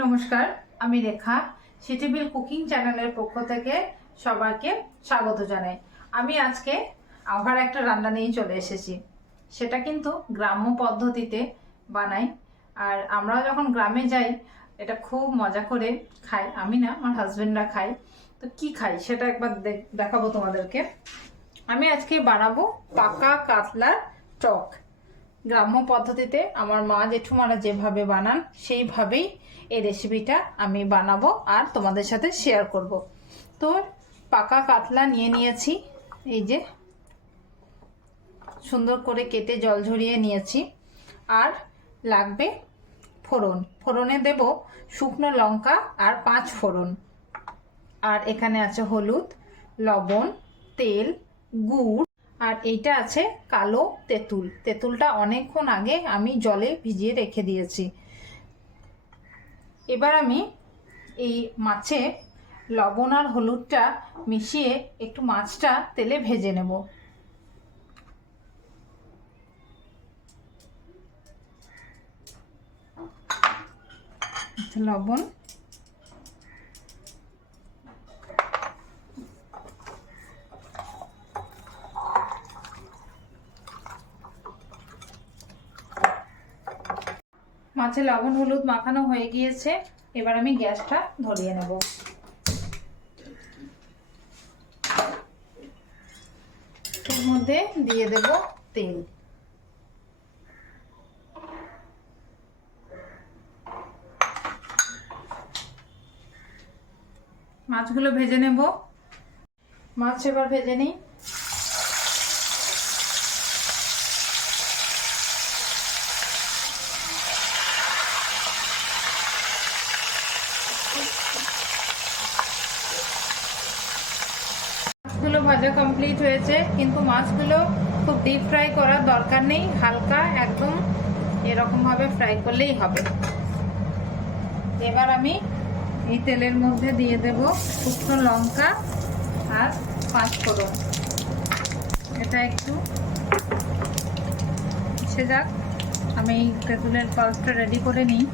নমস্কার, আমি রেখা। সিটিভিল কুকিং চ্যানেলের পক্ষ থেকে সবাইকে স্বাগত জানাই। আমি আজকে আবার একটা রান্না নিয়ে চলে এসেছি। সেটা কিন্তু গ্রাম্য পদ্ধতিতে বানাই। আর আমরা যখন গ্রামে যাই এটা খুব মজা করে খাই। আমি না, আমার হাজবেন্ডরা খাই। তো কি খাই সেটা একবার দেখাবো তোমাদেরকে। আমি আজকে বানাবো পাকা কাতলার টক। গ্রাম্য পদ্ধতিতে আমার মা জেঠুমারা যেভাবে বানান সেইভাবেই এই রেসিপিটা আমি বানাবো আর তোমাদের সাথে শেয়ার করব। তো পাকা কাতলা নিয়ে নিয়েছি, এই যে সুন্দর করে কেটে জল ঝরিয়ে নিয়েছি। আর লাগবে ফোড়ন, ফোড়নে দেব শুকনো লঙ্কা আর 5 ফোড়ন। আর এখানে আছে হলুদ, লবণ, তেল, গুড়, আর এইটা আছে কালো তেঁতুল। তেঁতুলটা অনেকক্ষণ আগে আমি জলে ভিজিয়ে রেখে দিয়েছি। এবার আমি এই মাছে লবণ আর হলুদটা মিশিয়ে একটু মাছটা তেলে ভেজে নেব। লবণ, মাছে লবণ হলুদ মাখানো হয়ে গিয়েছে। এবার আমি গ্যাসটা ধরিয়ে নেব। এর মধ্যে দিয়ে দেব তেল। মাছগুলো ভেজে নেব। মাছ এবার ভেজে নিই। মাছগুলো ভাজা কমপ্লিট হয়েছে, কিন্তু মাছগুলো খুব ডিপ ফ্রাই করার দরকার নেই, হালকা একদম এরকম ভাবে ফ্রাই করলেই হবে। এবার আমি এই তেলের মধ্যে দিয়ে দেব শুকনো লঙ্কা আর 5 ফোড়ন। এটা একটু মিশে যাক। আমি তেঁতুলের পাল্পটা রেডি করে নিই।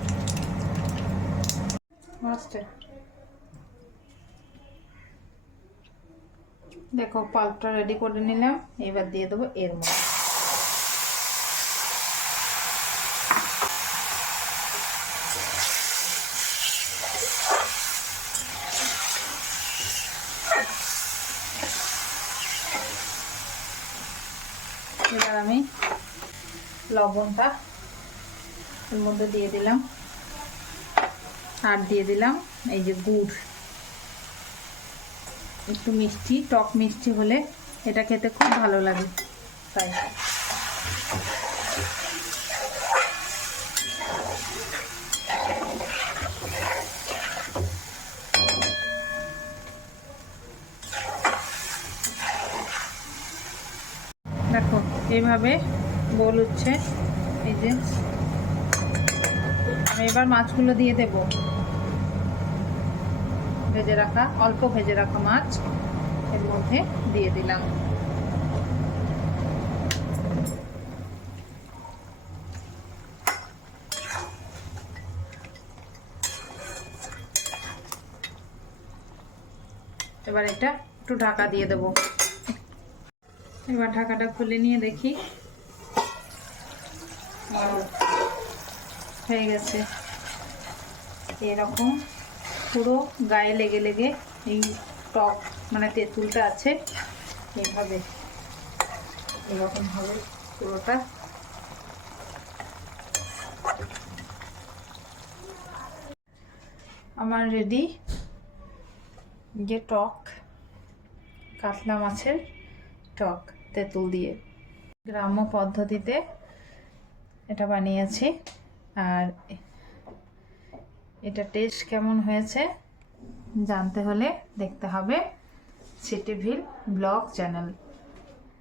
দেখো পাল্পটা রেডি করে নিলাম। এবার দিয়ে দেবো এর মধ্যে। এবার আমি লবণটা এর মধ্যে দিয়ে দিলাম আর দিয়ে দিলাম এই যে গুড়। একটু মিষ্টি, টক মিষ্টি হলে এটা খেতে খুব ভালো লাগে। তাই দেখো এইভাবে গোল উঠছে। এই যে আমি এবার মাছগুলো দিয়ে দেব। ভেজে রাখা, অল্প ভেজে রাখা মাছ এর মধ্যে দিয়ে দিলাম। এবার এটা একটু ঢাকা দিয়ে দেব। এবার ঢাকাটা খুলে নিয়ে দেখি, হয়ে গেছে। এরকম পুরো গায়ে লেগে লেগে এই টক মানে তেঁতুলটা আছে, এইভাবে এরকম ভাবে পুরোটা। আমার রেডি যে টক, কাতলা মাছের টক তেঁতুল দিয়ে গ্রাম্য পদ্ধতিতে এটা বানিয়েছি। আর এটা টেস্ট কেমন হয়েছে জানতে হলে দেখতে হবে সিটিভিল ব্লগ চ্যানেল।